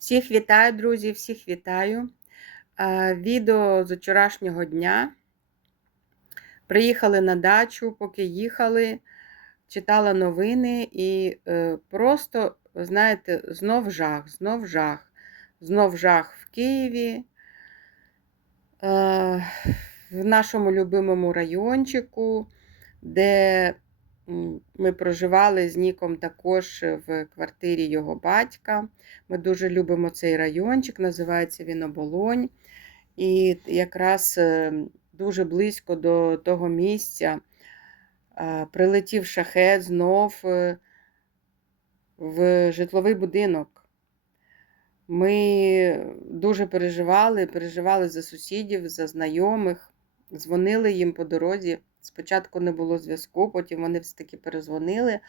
Всіх вітаю, друзі, всіх вітаю. Відео з вчорашнього дня. Приїхали на дачу, поки їхали, читала новини і е, просто, знаєте, знов жах, знов жах, знов жах в Києві, е, в нашому любимому райончику, де ми проживали з Ніком також в квартирі його батька. Ми дуже любимо цей райончик, називається він Оболонь. І якраз е, дуже близько до того місця е, прилетів шахет знов е, в житловий будинок. Ми дуже переживали, переживали за сусідів, за знайомих, дзвонили їм по дорозі. Спочатку не було зв'язку, потім вони все-таки перезвонили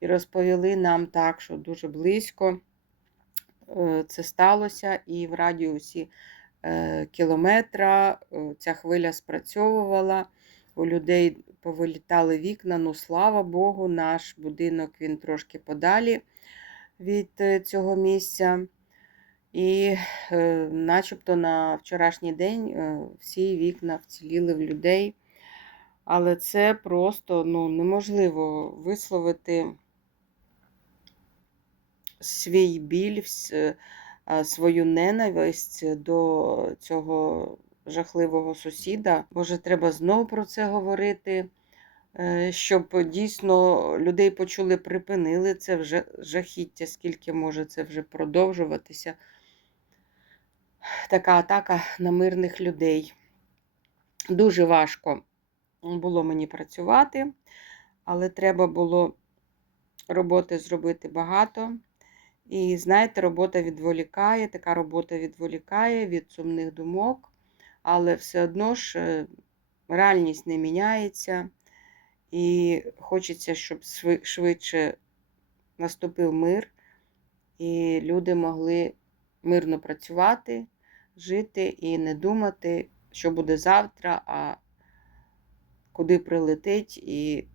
і розповіли нам так, що дуже близько е, це сталося, і в радіусі е, кілометра е, ця хвиля спрацьовувала. У людей повилітали вікна. Ну, слава Богу, наш будинок він трошки подалі від цього місця. І начебто на вчорашній день всі вікна вціліли в людей. Але це просто ну, неможливо висловити свій біль, е, свою ненависть до цього жахливого сусіда. Боже, треба знову про це говорити, е, щоб дійсно людей почули, припинили це вже жахіття, скільки може це вже продовжуватися. Така атака на мирних людей. Дуже важко було мені працювати, але треба було роботи зробити багато. І знаєте, робота відволікає, така робота відволікає від сумних думок, але все одно ж е, реальність не міняється, і хочеться, щоб швидше наступив мир, і люди могли мирно працювати, жити і не думати, що буде завтра, а куди прилетить і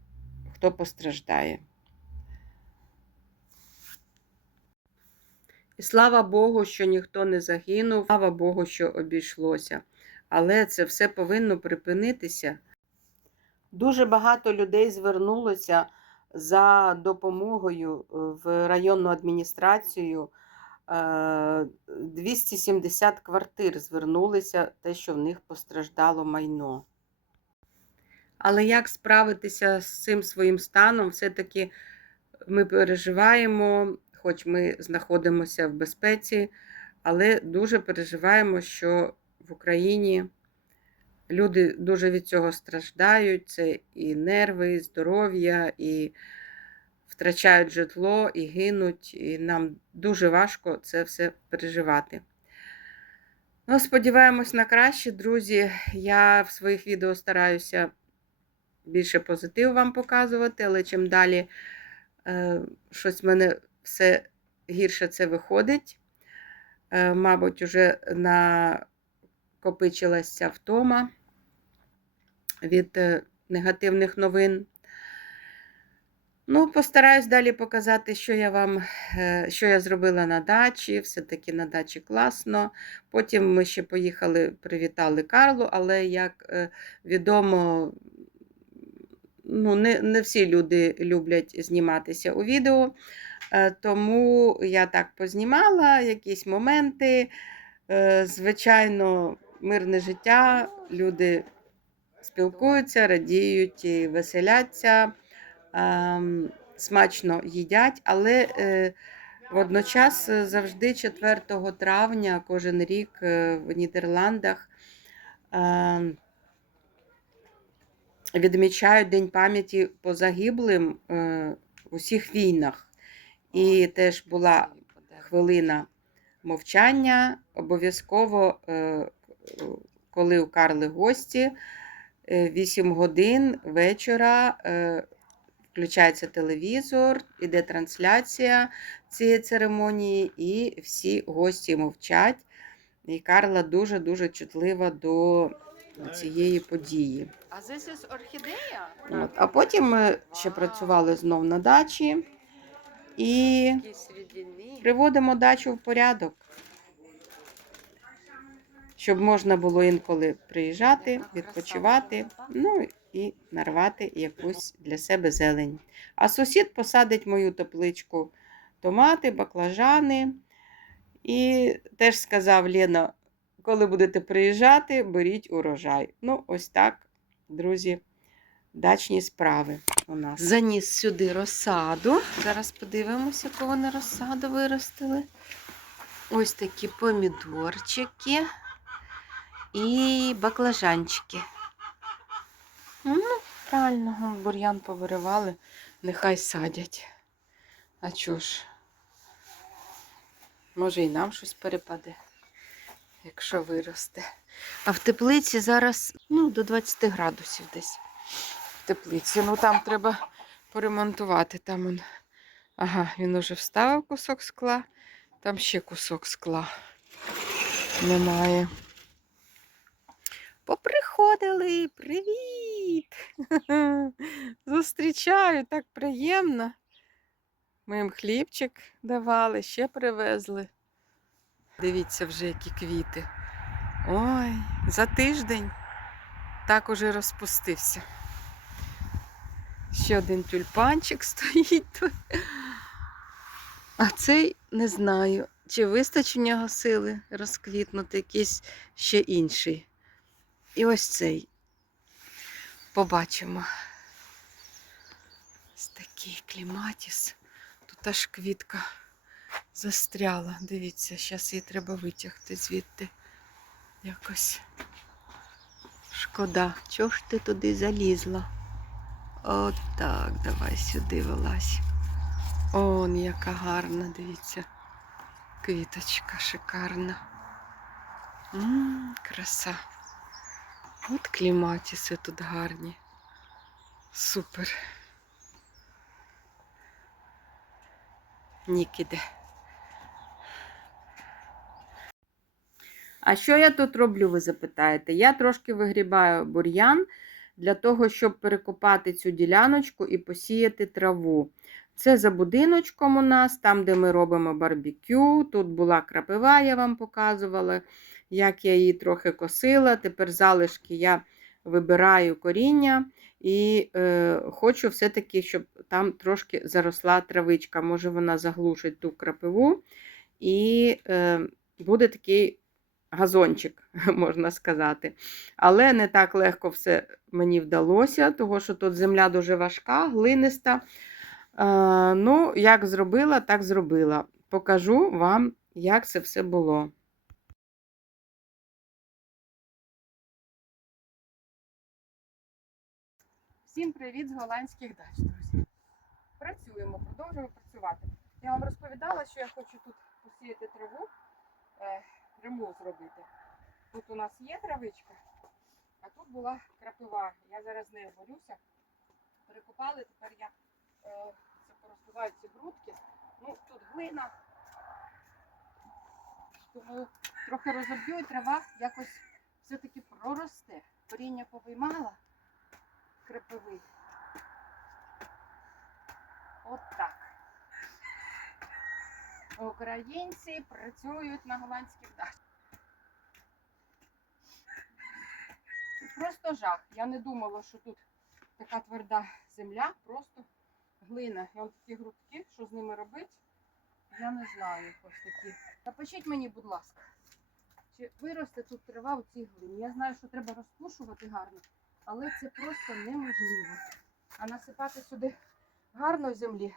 хто постраждає. І слава Богу, що ніхто не загинув, слава Богу, що обійшлося. Але це все повинно припинитися. Дуже багато людей звернулося за допомогою е, в районну адміністрацію. Е, 270 квартир звернулися, те, що в них постраждало майно. Але як справитися з цим своїм станом, все-таки ми переживаємо, хоч ми знаходимося в безпеці, але дуже переживаємо, що в Україні люди дуже від цього страждають. Це і нерви, і здоров'я, і втрачають житло, і гинуть. І нам дуже важко це все переживати. Ну, сподіваємось на краще, друзі. Я в своїх відео стараюся більше позитиву вам показувати, але чим далі е, щось в мене все гірше це виходить. Е, мабуть, уже накопичилася втома від е, негативних новин. Ну, постараюсь далі показати, що я вам, е, що я зробила на дачі. Все-таки на дачі класно. Потім ми ще поїхали, привітали Карлу, але, як е, відомо, ну, не, не всі люди люблять зніматися у відео. Е, Тому я так познімала якісь моменти. Е, Звичайно, мирне життя, люди спілкуються, радіють, веселяться, ем, смачно їдять, але е, водночас завжди 4 травня кожен рік в Нідерландах ем, відмічають День пам'яті по загиблим е, в усіх війнах. І теж була хвилина мовчання. Обов'язково, е, коли у Карли гості, 8 годин вечора е, включається телевізор, іде трансляція цієї церемонії, і всі гості мовчать. І Карла дуже-дуже чутлива до цієї події. А орхідея? От. А потім ми ще працювали знов на дачі і приводимо дачу в порядок. щоб можна було інколи приїжджати, відпочивати, ну і нарвати якусь для себе зелень. А сусід посадить мою тепличку томати, баклажани. І теж сказав Лена, коли будете приїжджати, беріть урожай. Ну, ось так, друзі, дачні справи у нас. Заніс сюди розсаду. Зараз подивимося, яку вони розсаду виростили. Ось такі помідорчики і баклажанчики. Ну, правильно, бур'ян повиривали, нехай садять. А чого ж? Може, і нам щось перепаде, якщо виросте. А в теплиці зараз ну, до 20 градусів десь. В теплиці. Ну там треба поремонтувати. Там он... Ага, він уже вставив кусок скла, там ще кусок скла немає. Поприходили, привіт! Зустрічаю, так приємно. Ми їм хлібчик давали, ще привезли. Дивіться вже, які квіти. Ой, за тиждень так уже розпустився. Ще один тюльпанчик стоїть тут. А цей не знаю, чи вистачить у нього сили розквітнути якийсь ще інший. І ось цей. Побачимо. Ось такий кліматіс. Тут аж квітка застряла. Дивіться, зараз її треба витягти звідти. Якось. Шкода, чого ж ти туди залізла? От так, давай сюди вилазь. Он яка гарна, дивіться. Квіточка шикарна. М, краса. От кліматіси тут гарні. Супер. Нікіде. А що я тут роблю, ви запитаєте? Я трошки вигрібаю бур'ян для того, щоб перекопати цю діляночку і посіяти траву. Це за будиночком у нас, там, де ми робимо барбекю. Тут була крапива, я вам показувала, як я її трохи косила. Тепер залишки я вибираю коріння і е, хочу все-таки, щоб там трошки заросла травичка. Може, вона заглушить ту крапиву. І е, буде такий газончик, можна сказати. Але не так легко все мені вдалося, тому що тут земля дуже важка, глиниста. Е, ну, як зробила, так зробила. Покажу вам, як це все було. Всім привіт з голландських дач, друзі. Працюємо, продовжуємо працювати. Я вам розповідала, що я хочу тут посіяти траву, е, ремонт зробити. Тут у нас є травичка, а тут була крапива. Я зараз нею борюся. Перекопали, тепер я е, це ці грудки. Ну, тут глина. Тому трохи розоб'ю і трава якось все-таки проросте. Коріння повиймала крапиви. От так. Українці працюють на голландських дачах. Просто жах. Я не думала, що тут така тверда земля, просто глина. І от такі грудки, що з ними робити, я не знаю. Ось такі. Напишіть мені, будь ласка, чи виросте тут трава у цій глині. Я знаю, що треба розпушувати гарно але це просто неможливо. А насипати сюди гарної землі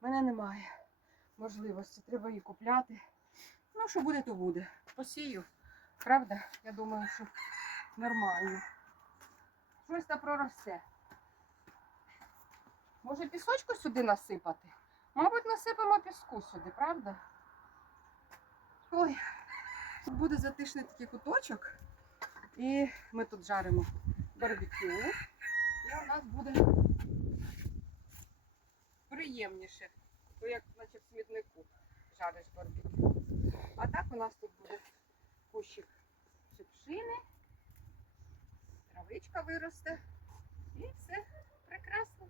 мене немає можливості. Треба її купляти. Ну, що буде, то буде. Посію. Правда? Я думаю, що нормально. Щось та проросте. Може пісочку сюди насипати? Мабуть, насипемо піску сюди, правда? Ой, тут буде затишний такий куточок. І ми тут жаримо барбекю. І у нас буде приємніше, то як наче в смітнику жариш барбекю. А так у нас тут буде кущик шипшини, травичка виросте і все прекрасно.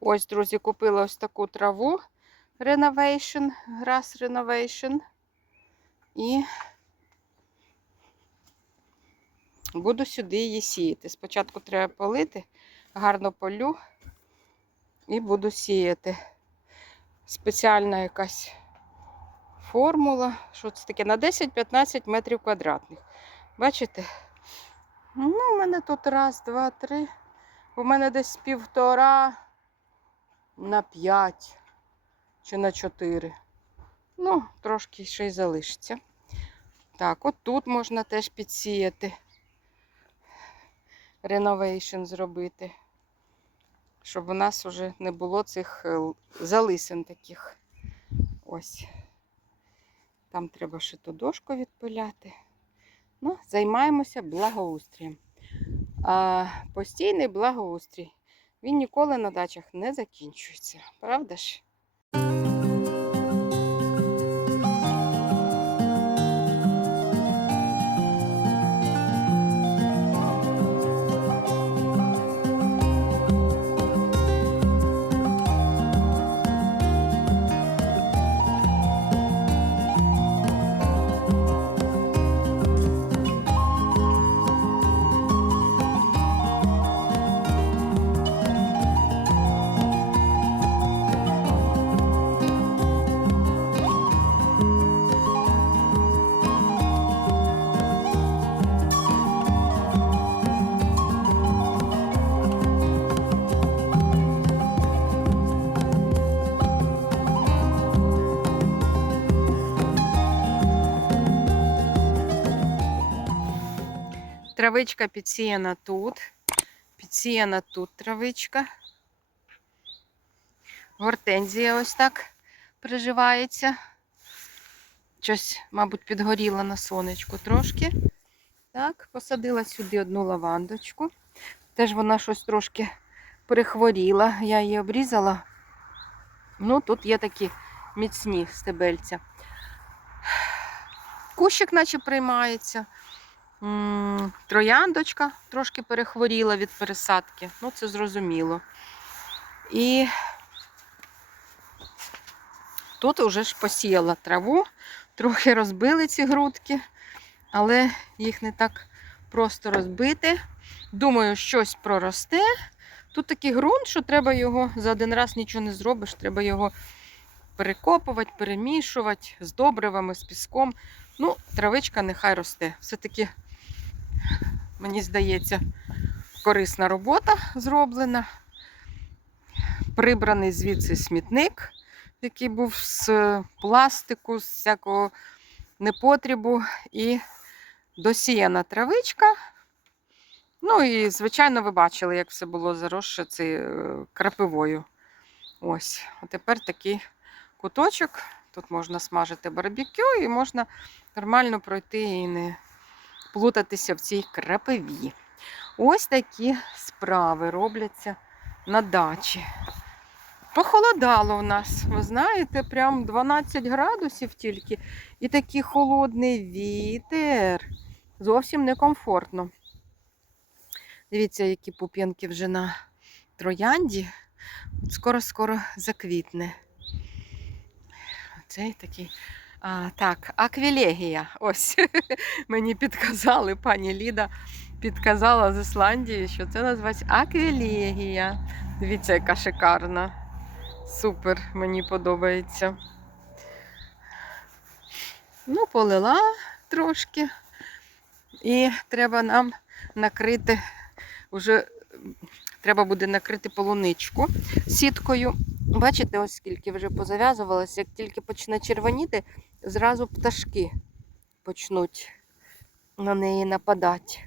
Ось, друзі, купила ось таку траву Renovation, Grass Renovation. І буду сюди її сіяти. Спочатку треба полити, гарно полю і буду сіяти. Спеціальна якась формула. Що це таке? На 10-15 метрів квадратних. Бачите? Ну, у мене тут раз, два, три. У мене десь півтора на п'ять чи на чотири. Ну, трошки ще й залишиться. Так, от тут можна теж підсіяти. Реновейшн зробити. Щоб у нас вже не було цих е, залисин таких. Ось. Там треба ще ту дошку відпиляти. Ну, займаємося благоустрієм. А постійний благоустрій. Він ніколи на дачах не закінчується. Правда ж? Травичка підсіяна тут. Підсіяна тут травичка. Гортензія ось так приживається. Щось, мабуть, підгоріла на сонечку трошки. Так, посадила сюди одну лавандочку. Теж вона щось трошки перехворіла. Я її обрізала. Ну, тут є такі міцні стебельця. Кущик наче приймається. Трояндочка трошки перехворіла від пересадки. Ну, це зрозуміло. І тут вже ж посіяла траву, трохи розбили ці грудки, але їх не так просто розбити. Думаю, щось проросте. Тут такий ґрунт, що треба його за один раз нічого не зробиш, треба його перекопувати, перемішувати з добривами, з піском. Ну, травичка нехай росте. Все-таки мені здається, корисна робота зроблена. Прибраний звідси смітник, який був з пластику, з всякого непотрібу, і досіяна травичка. Ну і, звичайно, ви бачили, як все було заросше цією крапивою. Ось, а тепер такий куточок. Тут можна смажити барбекю і можна нормально пройти і не плутатися в цій крапиві. Ось такі справи робляться на дачі. Похолодало у нас, ви знаєте, прям 12 градусів тільки. І такий холодний вітер. Зовсім некомфортно. Дивіться, які пуп'янки вже на троянді. Скоро-скоро заквітне. Цей такий. А, так, аквілегія. Ось мені підказали, пані Ліда підказала з Ісландії, що це називається аквілегія. Дивіться, яка шикарна. Супер, мені подобається. Ну, полила трошки. І треба нам накрити, вже треба буде накрити полуничку сіткою. Бачите, ось скільки вже позав'язувалося, як тільки почне червоніти, зразу пташки почнуть на неї нападати.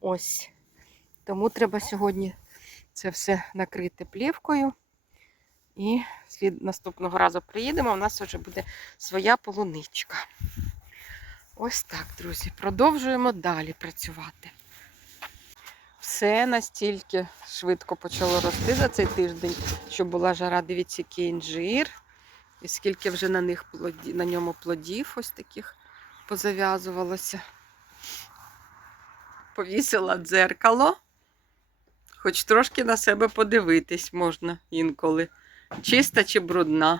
Ось. Тому треба сьогодні це все накрити плівкою. І слід наступного разу приїдемо, у нас вже буде своя полуничка. Ось так, друзі. Продовжуємо далі працювати. Все настільки швидко почало рости за цей тиждень, що була жара, дивіться, який інжир. І скільки вже на них плоді, на ньому плодів ось таких позав'язувалося. Повісила дзеркало. Хоч трошки на себе подивитись можна інколи. Чиста чи брудна.